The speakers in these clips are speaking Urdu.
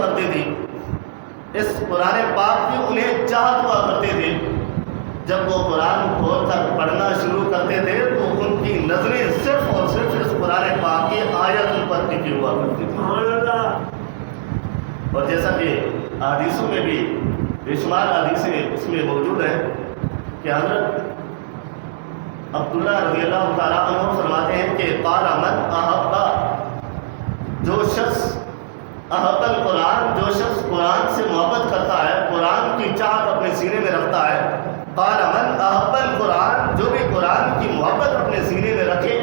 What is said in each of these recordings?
کرتی تھی، اس قرآن پاک کی انہیں چاہت ہوا کرتی تھی۔ جب وہ قرآن کھول کر پڑھنا شروع کرتے تھے تو ان کی نظریں صرف اور صرف اس قرآن پاک کی آیتوں پر ٹکی ہوا کرتی تھی۔ اور جیسا کہ حدیثوں میں بھی بے شمار حدیثیں اس میں موجود ہیں کہ حضرت عبداللہ رضی اللہ تعالیٰ عنہ فرماتے ہیں کہ قال من احبا، جو شخص احب القرآن، جو شخص قرآن سے محبت کرتا ہے، قرآن کی چاہت اپنے سینے میں رکھتا ہے، قال من احب القرآن، جو بھی قرآن کی محبت اپنے سینے میں رکھے،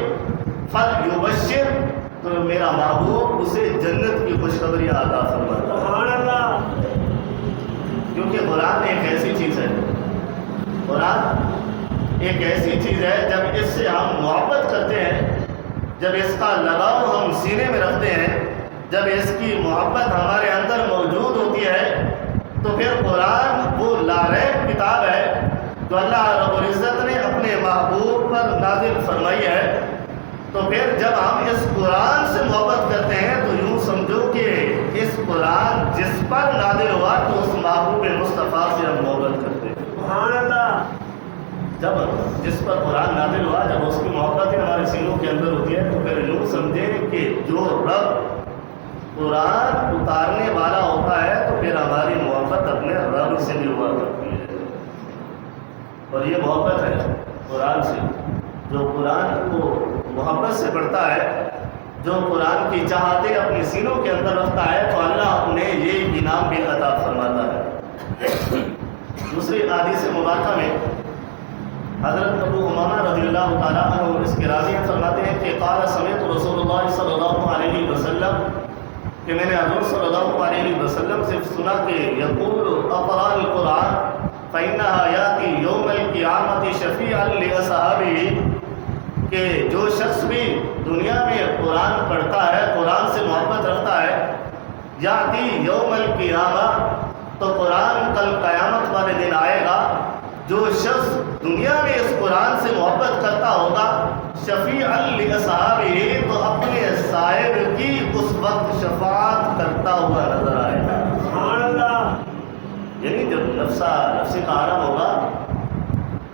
فلیبشر، تو میرا محبوب اسے جنت کی خوشخبری عطا فرماتا ہے۔ سبحان اللہ۔ کیونکہ قرآن ایک ایسی چیز ہے، قرآن ایک ایسی چیز ہے جب اس سے ہم محبت کرتے ہیں، جب اس کا لگاؤ ہم سینے میں رکھتے ہیں، جب اس کی محبت ہمارے اندر موجود ہوتی ہے، تو پھر قرآن وہ لاریب کتاب ہے جو اللہ رب العزت نے اپنے محبوب پر نازل فرمائی ہے۔ تو پھر جب ہم اس قرآن سے محبت کرتے ہیں تو یوں سمجھو کہ اس قرآن جس پر نازل ہوا تو اس محبوب مصطفیٰ سے ہم محبت کرتے ہیں۔ سبحان اللہ۔ جب جس پر قرآن نازل ہوا، جب اس کی محبتیں ہمارے سینوں کے اندر ہوتی ہے تو پھر یوں سمجھیں کہ جو رب قرآن اتارنے والا ہوتا ہے تو پھر ہماری محبت اپنے رب سے بھی ہوا کرتی ہے۔ اور یہ محبت ہے قرآن سے، جو قرآن کو محبت سے پڑھتا ہے، جو قرآن کی چاہتیں اپنے سینوں کے اندر رکھتا ہے، تو اللہ انہیں یہ انعام بھی عطا فرماتا ہے۔ دوسری حدیث مبارکہ میں حضرت ابو امامہ رضی اللہ تعالیٰ عنہ اس کے راوی فرماتے ہیں کہ قال سمعت رسول اللہ صلی اللہ علیہ وسلم، کہ میں نے حضور صلی اللہ علیہ وسلم سے سنا کہ یقول اقرأ القرآن فإنها يأتي يوم القیامة شفیعا لأصحابہ، کہ جو شخص بھی دنیا میں قرآن پڑھتا ہے، قرآن سے محبت رکھتا ہے، یأتی یوم القیامہ، تو قرآن کل قیامت والے دن آئے گا، جو شخص دنیا میں اس قرآن سے محبت کرتا ہوگا، شفیعا لأصحابہ، تو اپنے صاحب کی اس وقت شفاعت کرتا ہوا نظر آئے گا۔ سبحان اللہ۔ یعنی جب نفسی کا عالم ہوگا،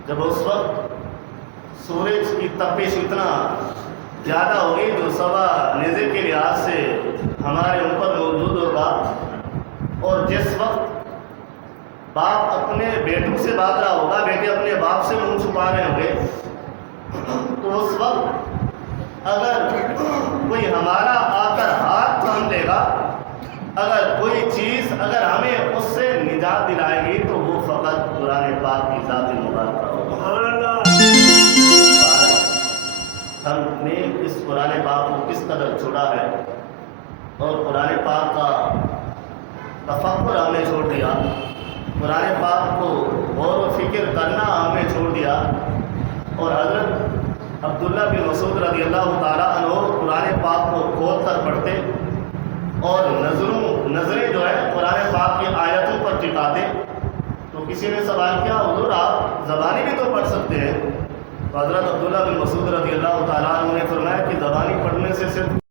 جب اس وقت سورج کی تپش اتنا زیادہ ہوگی جو سوا نیزے کے لحاظ سے ہمارے اوپر موجود ہوگا، اور جس وقت باپ اپنے بیٹوں سے بھاگ رہا ہوگا، بیٹے اپنے باپ سے منہ چھپا رہے ہوں گے، تو اس وقت اگر کوئی ہمارا آ کر ہاتھ تھام لے گا، اگر کوئی چیز اگر ہمیں اس سے نجات دلائے گی تو وہ فقط قرآن پاک کی ذات مبارکہ ہوگا۔ ہم نے اس قرآن پاک کو کس قدر چھوڑا ہے، اور قرآن پاک کا تفکر ہم نے چھوڑ دیا، قرآن پاک کو غور و فکر کرنا ہم نے چھوڑ دیا، اور حضرت عبداللہ بن مسعود رضی اللہ تعالیٰ عنہ قرآن پاک کو کھول کر پڑھتے اور نظریں جو ہے قرآن پاک کی آیتوں پر ٹکاتے۔ تو کسی نے سوال کیا، حضور آپ زبانی بھی تو پڑھ سکتے ہیں؟ تو حضرت عبداللہ بن مسعود رضی اللہ تعالیٰ عنہ نے فرمایا کہ زبانی پڑھنے سے صرف